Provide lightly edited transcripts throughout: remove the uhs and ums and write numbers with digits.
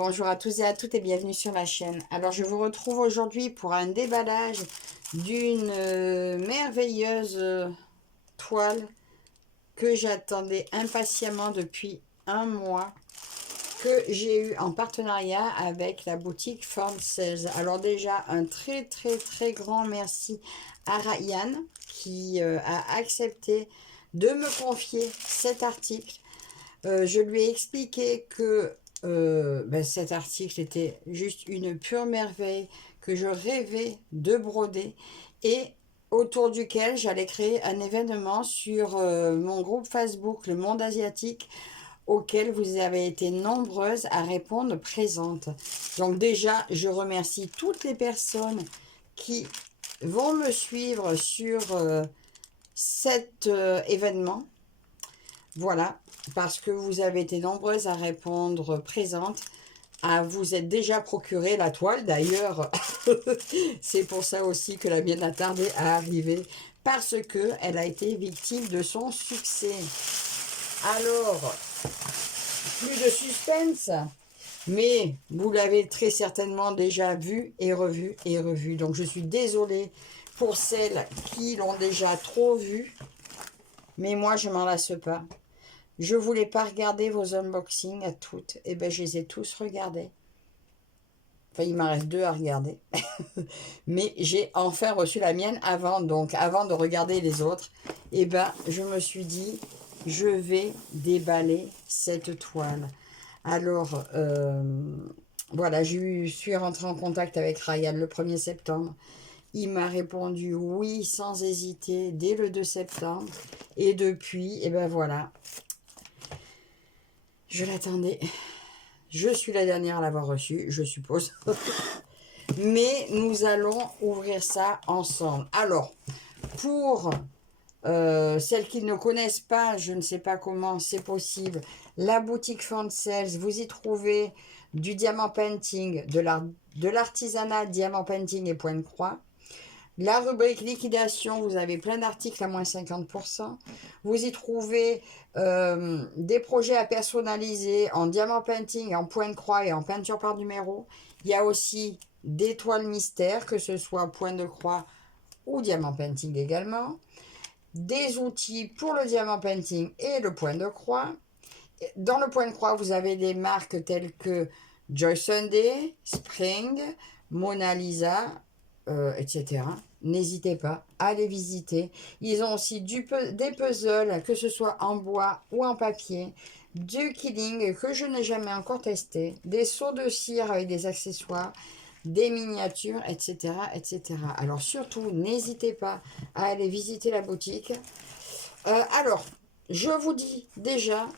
Bonjour à tous et à toutes et bienvenue sur la chaîne. Alors je vous retrouve aujourd'hui pour un déballage d'une merveilleuse toile que j'attendais impatiemment depuis un mois, que j'ai eu en partenariat avec la boutique Form Sales. Alors déjà un très grand merci à Ryan qui a accepté de me confier cet article. Je lui ai expliqué que cet article était juste une pure merveille, que je rêvais de broder et autour duquel j'allais créer un événement sur mon groupe Facebook, le Monde Asiatique, auquel vous avez été nombreuses à répondre présentes. Donc déjà, je remercie toutes les personnes qui vont me suivre sur cet événement. Voilà, parce que vous avez été nombreuses à répondre présentes, à vous être déjà procuré la toile. D'ailleurs, c'est pour ça aussi que la mienne a tardé à arriver, parce qu'elle a été victime de son succès. Alors, plus de suspense, mais vous l'avez très certainement déjà vu et revu et revu. Donc je suis désolée pour celles qui l'ont déjà trop vu, mais moi je m'en lasse pas. Je ne voulais pas regarder vos unboxings à toutes. Et bien, je les ai tous regardés. Enfin, il m'en reste 2 à regarder. Mais j'ai enfin reçu la mienne avant. Donc, avant de regarder les autres, et ben, je me suis dit, je vais déballer cette toile. Alors, voilà, je suis rentrée en contact avec Ryan le 1er septembre. Il m'a répondu oui, sans hésiter, dès le 2 septembre. Et depuis, et ben voilà. Je l'attendais. Je suis la dernière à l'avoir reçu, je suppose. Mais nous allons ouvrir ça ensemble. Alors, pour celles qui ne connaissent pas, je ne sais pas comment c'est possible, la boutique Form Sales, vous y trouvez du diamant painting, de l'artisanat diamant painting et point de croix. La rubrique liquidation, vous avez plein d'articles à moins 50%. Vous y trouvez des projets à personnaliser en diamant painting, en point de croix et en peinture par numéro. Il y a aussi des toiles mystères, que ce soit point de croix ou diamant painting également. Des outils pour le diamant painting et le point de croix. Dans le point de croix, vous avez des marques telles que Joy Sunday, Spring, Mona Lisa, etc. N'hésitez pas à les visiter. Ils ont aussi des puzzles, que ce soit en bois ou en papier, du killing que je n'ai jamais encore testé, des seaux de cire avec des accessoires, des miniatures, etc. etc. Alors surtout, n'hésitez pas à aller visiter la boutique. Alors, je vous dis déjà,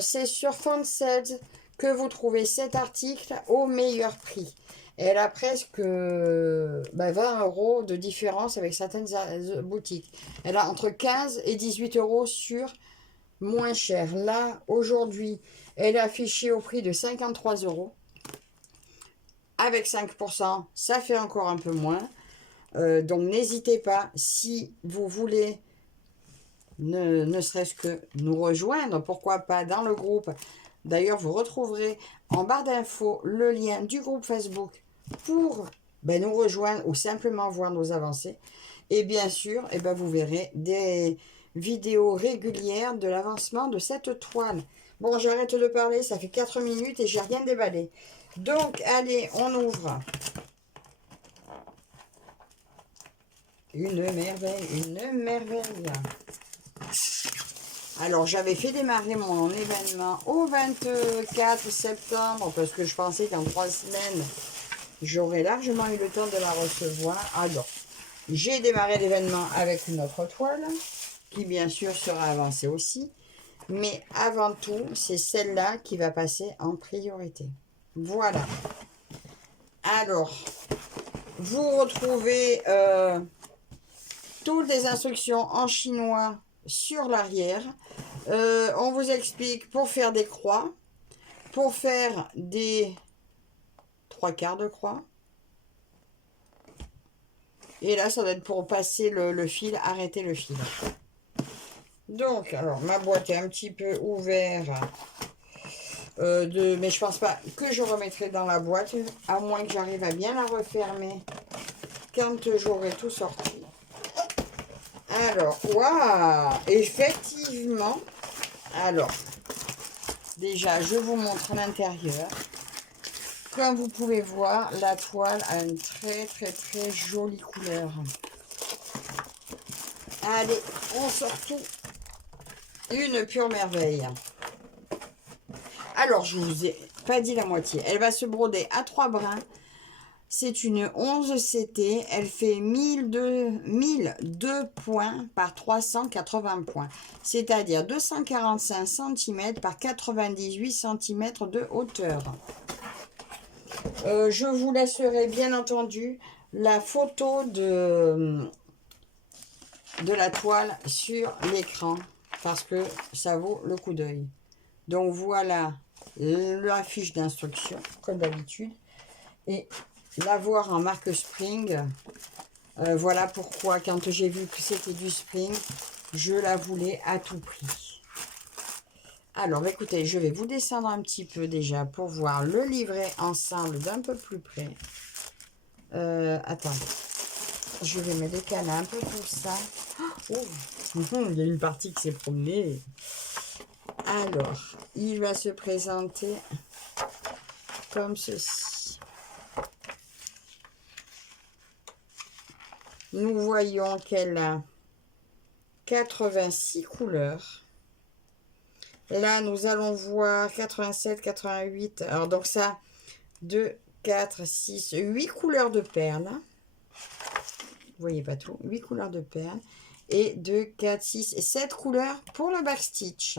c'est sur Form Sales que vous trouvez cet article au meilleur prix. Elle a presque 20 € de différence avec certaines boutiques. Elle a entre 15 et 18 € sur moins cher. Là, aujourd'hui, elle est affichée au prix de 53 €. Avec 5%, ça fait encore un peu moins. Donc, n'hésitez pas, si vous voulez ne serait-ce que nous rejoindre, pourquoi pas dans le groupe. D'ailleurs, vous retrouverez en barre d'infos le lien du groupe Facebook pour nous rejoindre ou simplement voir nos avancées. Et bien sûr, vous verrez des vidéos régulières de l'avancement de cette toile. Bon, j'arrête de parler, ça fait 4 minutes et j'ai rien déballé. Donc, allez, on ouvre. Une merveille, une merveille. Alors, j'avais fait démarrer mon événement au 24 septembre parce que je pensais qu'en 3 semaines, j'aurais largement eu le temps de la recevoir. Alors, j'ai démarré l'événement avec une autre toile qui, bien sûr, sera avancée aussi. Mais avant tout, c'est celle-là qui va passer en priorité. Voilà. Alors, vous retrouvez toutes les instructions en chinois sur l'arrière. On vous explique pour faire des croix, pour faire des 3/4 de croix. Et là, ça doit être pour passer le fil, arrêter le fil. Donc, alors, ma boîte est un petit peu ouverte. Mais je pense pas que je remettrai dans la boîte, à moins que j'arrive à bien la refermer quand j'aurai tout sorti. Alors, waouh, effectivement. Alors, déjà, je vous montre l'intérieur. Comme vous pouvez voir, la toile a une très jolie couleur. Allez, on sort tout. Une pure merveille. Alors, je vous ai pas dit la moitié. Elle va se broder à 3 brins. C'est une 11 CT. Elle fait 1002 points par 380 points. C'est-à-dire 245 cm par 98 cm de hauteur. Je vous laisserai bien entendu la photo de la toile sur l'écran parce que ça vaut le coup d'œil. Donc voilà la fiche d'instruction comme d'habitude et l'avoir en marque Spring. Voilà pourquoi quand j'ai vu que c'était du Spring, je la voulais à tout prix. Alors écoutez, je vais vous descendre un petit peu déjà pour voir le livret ensemble d'un peu plus près. Attends, je vais me décaler un peu tout ça. Oh, il y a une partie qui s'est promenée. Alors, il va se présenter comme ceci. Nous voyons qu'elle a 86 couleurs. Là, nous allons voir 87, 88. Alors, donc ça, 2, 4, 6, 8 couleurs de perles. Vous voyez pas tout. 8 couleurs de perles. Et 2, 4, 6 et 7 couleurs pour le backstitch.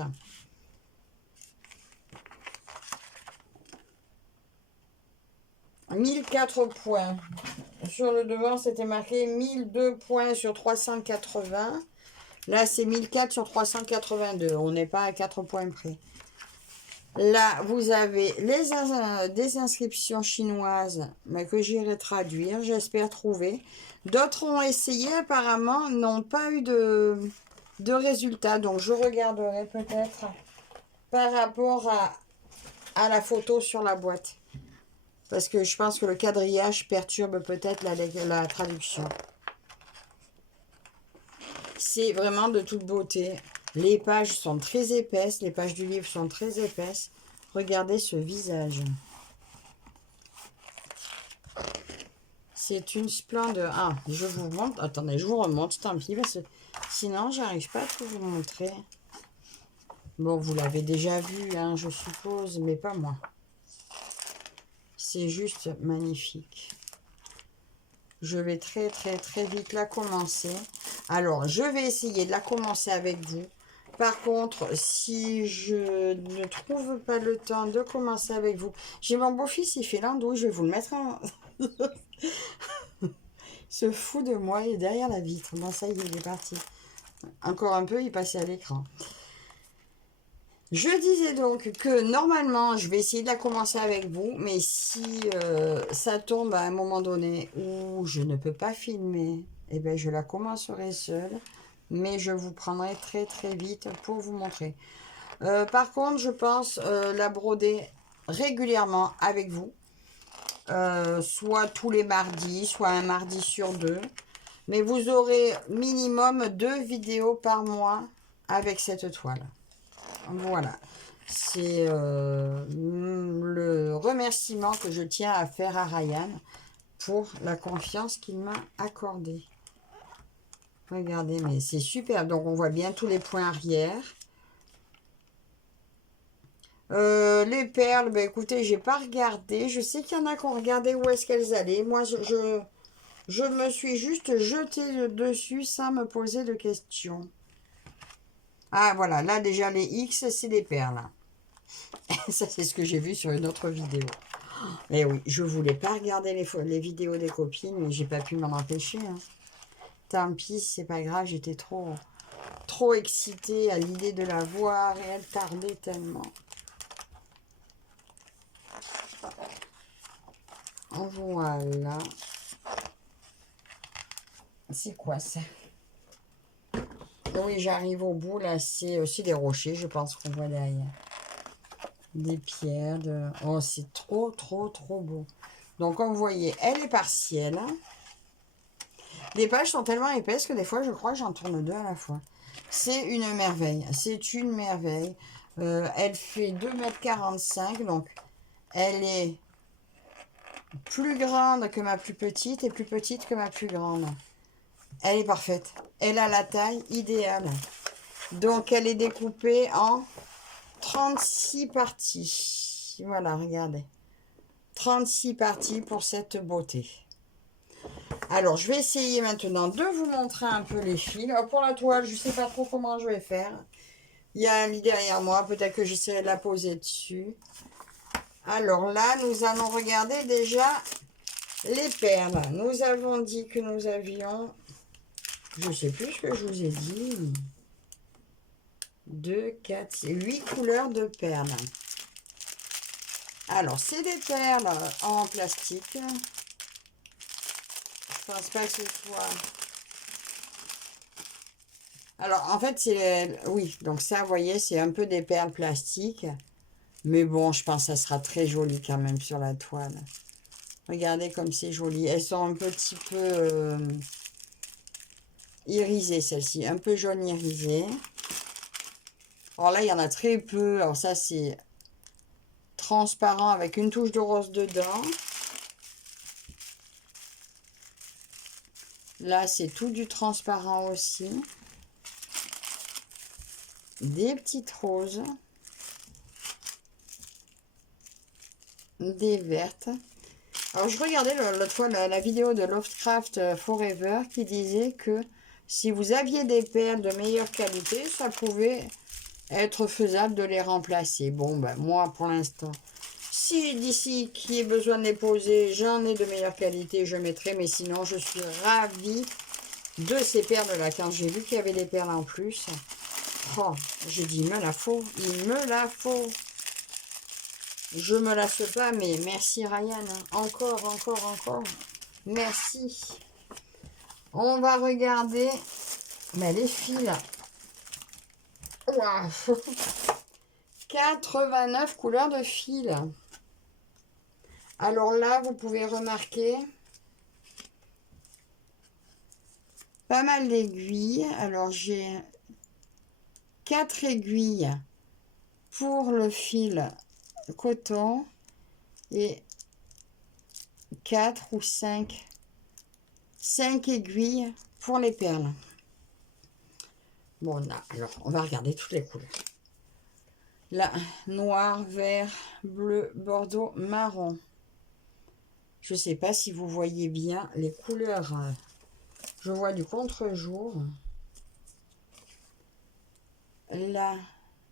« 1004 points. Sur le devant, c'était marqué 1002 points sur 380. Là, c'est 1004 sur 382. On n'est pas à 4 points près. Là, vous avez des inscriptions chinoises mais que j'irai traduire. J'espère trouver. D'autres ont essayé, apparemment, n'ont pas eu de résultats. Donc, je regarderai peut-être par rapport à la photo sur la boîte. Parce que je pense que le quadrillage perturbe peut-être la traduction. C'est vraiment de toute beauté. Les pages sont très épaisses. Les pages du livre sont très épaisses. Regardez ce visage. C'est une splendeur. Ah, je vous montre. Attendez, je vous remonte. Tant pis, parce que sinon, j'arrive pas à tout vous montrer. Bon, vous l'avez déjà vu, hein, je suppose, mais pas moi. C'est juste magnifique. Je vais très vite la commencer. Alors, je vais essayer de la commencer avec vous. Par contre, si je ne trouve pas le temps de commencer avec vous, j'ai mon beau-fils, il fait l'andouille, je vais vous le mettre en... Il se fout de moi, il est derrière la vitre. Bon, ça y est, il est parti. Encore un peu, il passait à l'écran. Je disais donc que normalement, je vais essayer de la commencer avec vous, mais si ça tombe à un moment donné où je ne peux pas filmer, eh bien, je la commencerai seule, mais je vous prendrai très vite pour vous montrer. Par contre, je pense la broder régulièrement avec vous, soit tous les mardis, soit un mardi sur 2, mais vous aurez minimum 2 vidéos par mois avec cette toile. Voilà, c'est le remerciement que je tiens à faire à Ryan pour la confiance qu'il m'a accordée. Regardez, mais c'est super. Donc, on voit bien tous les points arrière. Les perles, ben écoutez, j'ai pas regardé. Je sais qu'il y en a qui ont regardé où est-ce qu'elles allaient. Moi, je me suis juste jetée dessus sans me poser de questions. Ah, voilà, là déjà les X, c'est des perles. Ça, c'est ce que j'ai vu sur une autre vidéo. Et oui, je voulais pas regarder les vidéos des copines, mais j'ai pas pu m'en empêcher. Hein. Tant pis, c'est pas grave, j'étais trop excitée à l'idée de la voir et elle tardait tellement. Voilà. C'est quoi ça? Oui, j'arrive au bout, là, c'est aussi des rochers, je pense qu'on voit derrière. des pierres. Oh, c'est trop, trop, trop beau. Donc, comme vous voyez, elle est partielle. Les pages sont tellement épaisses que des fois, je crois que j'en tourne 2 à la fois. C'est une merveille. C'est une merveille. Elle fait 2,45 m. Donc, elle est plus grande que ma plus petite et plus petite que ma plus grande. Elle est parfaite. Elle a la taille idéale. Donc, elle est découpée en 36 parties. Voilà, regardez. 36 parties pour cette beauté. Alors, je vais essayer maintenant de vous montrer un peu les fils. Alors, pour la toile, je ne sais pas trop comment je vais faire. Il y a un lit derrière moi. Peut-être que j'essaierai de la poser dessus. Alors là, nous allons regarder déjà les perles. Nous avons dit que nous avions... Je ne sais plus ce que je vous ai dit. 2, 4, 8 couleurs de perles. Alors, c'est des perles en plastique. Je pense pas que ce soit... Alors, en fait, c'est... Oui, donc ça, vous voyez, c'est un peu des perles plastiques. Mais bon, je pense que ça sera très joli quand même sur la toile. Regardez comme c'est joli. Elles sont un petit peu irisées, celles-ci. Un peu jaune irisé. Alors là, il y en a très peu. Alors ça, c'est transparent avec une touche de rose dedans. Là, c'est tout du transparent aussi. Des petites roses. Des vertes. Alors, je regardais l'autre fois la vidéo de Lovecraft Forever qui disait que si vous aviez des perles de meilleure qualité, ça pouvait être faisable de les remplacer. Bon, ben moi, pour l'instant, si d'ici qu'il y ait besoin de les poser, j'en ai de meilleure qualité, je mettrai. Mais sinon, je suis ravie de ces perles-là. Quand j'ai vu qu'il y avait des perles en plus, oh, j'ai dit, il me la faut, il me la faut. Je me lasse pas, mais merci Ryan. Encore, encore, encore. Merci. On va regarder les fils. Wow. 89 couleurs de fils. Alors là, vous pouvez remarquer pas mal d'aiguilles. Alors j'ai 4 aiguilles pour le fil coton et 4 ou 5 aiguilles pour les perles. Bon, là, alors on va regarder toutes les couleurs. Là, noir, vert, bleu, bordeaux, marron. Je sais pas si vous voyez bien les couleurs. Je vois du contre-jour. Là,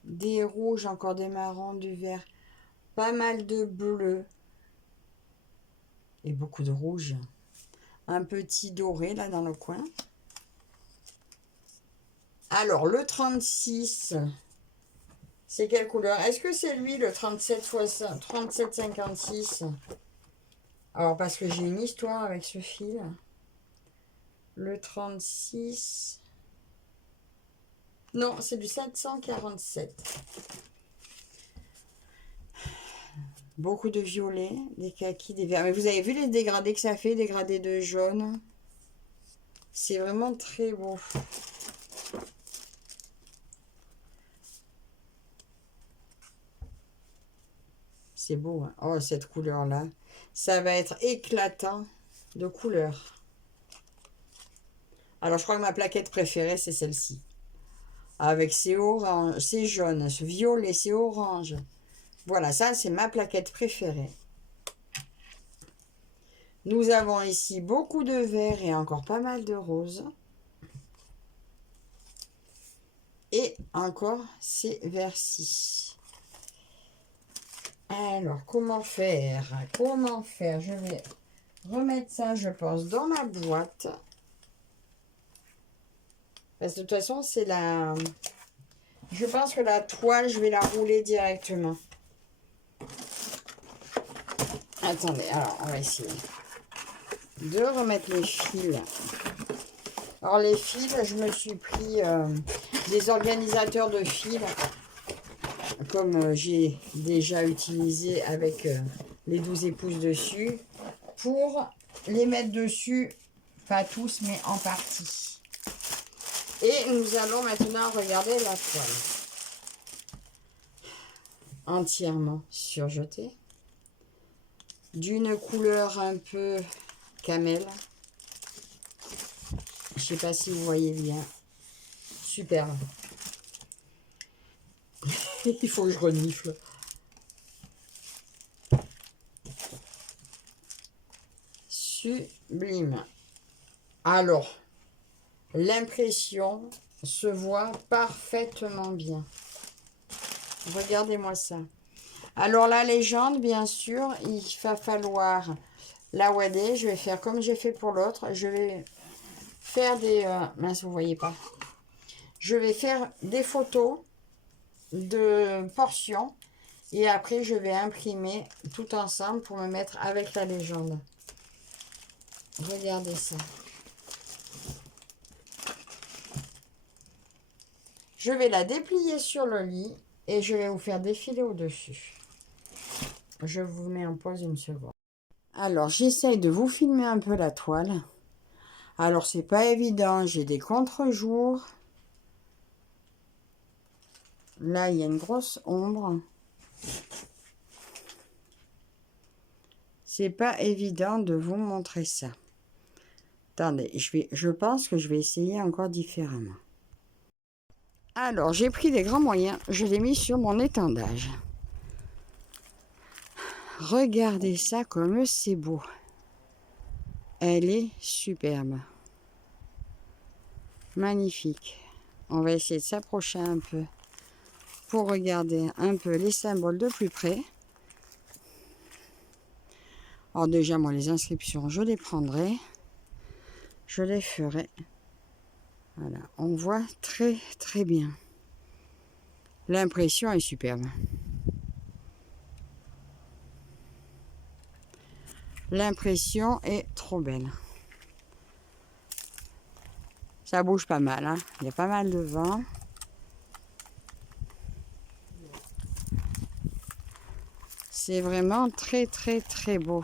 des rouges, encore des marrons, du vert. Pas mal de bleu. Et beaucoup de rouge. Un petit doré là dans le coin. Alors, le 36, c'est quelle couleur? Est-ce que c'est lui, le 3756? Alors, parce que j'ai une histoire avec ce fil. Le 36... Non, c'est du 747. Beaucoup de violets, des kakis, des verts. Mais vous avez vu les dégradés que ça fait, dégradés de jaune? C'est vraiment très beau. C'est beau, hein? Oh, cette couleur-là. Ça va être éclatant de couleurs. Alors, je crois que ma plaquette préférée, c'est celle-ci. Avec ces oranges, c'est jaune, ce violet, c'est orange. Voilà, ça, c'est ma plaquette préférée. Nous avons ici beaucoup de vert et encore pas mal de rose. Et encore ces verts-ci. Alors, comment faire? Comment faire? Je vais remettre ça, je pense, dans ma boîte. Parce que de toute façon, c'est la... Je pense que la toile, je vais la rouler directement. Attendez, alors, on va essayer de remettre les fils. Alors, les fils, je me suis pris des organisateurs de fils comme j'ai déjà utilisé avec les 12 épouses dessus, pour les mettre dessus, pas tous, mais en partie. Et nous allons maintenant regarder la toile. Entièrement surjetée, d'une couleur un peu camel. Je sais pas si vous voyez bien. Superbe. Il faut que je renifle. Sublime. Alors, l'impression se voit parfaitement bien. Regardez-moi ça. Alors, la légende, bien sûr, il va falloir la ouader. Je vais faire comme j'ai fait pour l'autre. Je vais faire des... mince, vous voyez pas. Je vais faire des photos de portions. Et après, je vais imprimer tout ensemble pour me mettre avec la légende. Regardez ça. Je vais la déplier sur le lit et je vais vous faire défiler au-dessus. Je vous mets en pause une seconde. Alors, j'essaye de vous filmer un peu la toile. Alors, c'est pas évident. J'ai des contre-jours. Là, il y a une grosse ombre. C'est pas évident de vous montrer ça. Attendez, je pense que je vais essayer encore différemment. Alors, j'ai pris des grands moyens. Je l'ai mis sur mon étendage. Regardez ça comme c'est beau. Elle est superbe. Magnifique. On va essayer de s'approcher un peu pour regarder un peu les symboles de plus près. Alors déjà, moi, les inscriptions, je les prendrai. Je les ferai. Voilà, on voit très très bien. L'impression est superbe. L'impression est trop belle. Ça bouge pas mal, hein. Il y a pas mal de vent. C'est vraiment très très très beau.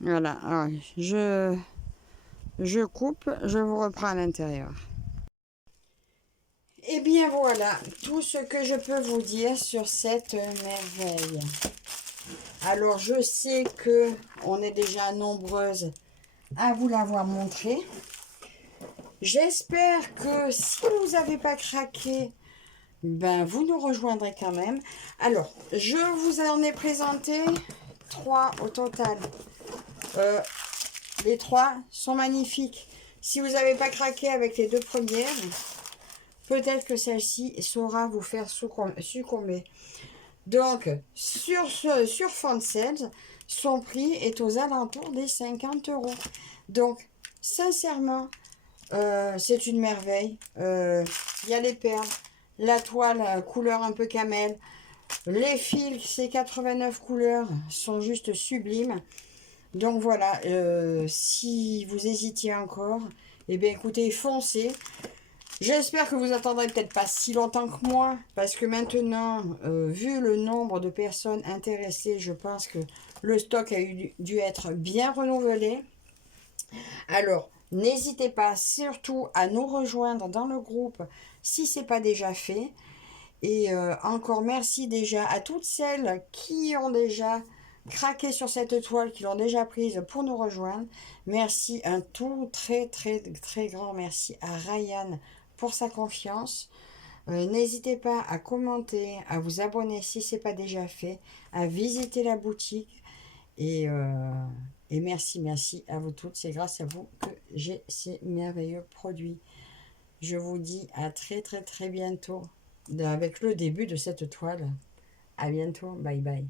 Voilà, alors, je coupe, je vous reprends à l'intérieur. Et bien voilà, tout ce que je peux vous dire sur cette merveille. Alors je sais que on est déjà nombreuses à vous l'avoir montré. J'espère que si vous n'avez pas craqué, ben vous nous rejoindrez quand même. Alors, je vous en ai présenté 3 au total. Les 3 sont magnifiques. Si vous n'avez pas craqué avec les 2 premières, peut-être que celle-ci saura vous faire succomber. Donc, sur fond de sales, son prix est aux alentours des 50 €. Donc, sincèrement, c'est une merveille. Il y a les perles, la toile couleur un peu camel. Les fils, ces 89 couleurs sont juste sublimes. Donc voilà, si vous hésitiez encore, eh bien écoutez, foncez. J'espère que vous attendrez peut-être pas si longtemps que moi, parce que maintenant, vu le nombre de personnes intéressées, je pense que le stock a dû être bien renouvelé. Alors, n'hésitez pas surtout à nous rejoindre dans le groupe si ce n'est pas déjà fait. Et encore merci déjà à toutes celles qui ont déjà craqué sur cette toile, qui l'ont déjà prise pour nous rejoindre. Merci, un tout très très très grand merci à Ryan pour sa confiance. N'hésitez pas à commenter, à vous abonner si ce n'est pas déjà fait, à visiter la boutique. Et merci à vous toutes. C'est grâce à vous que j'ai ces merveilleux produits. Je vous dis à très très très bientôt avec le début de cette toile. À bientôt. Bye bye.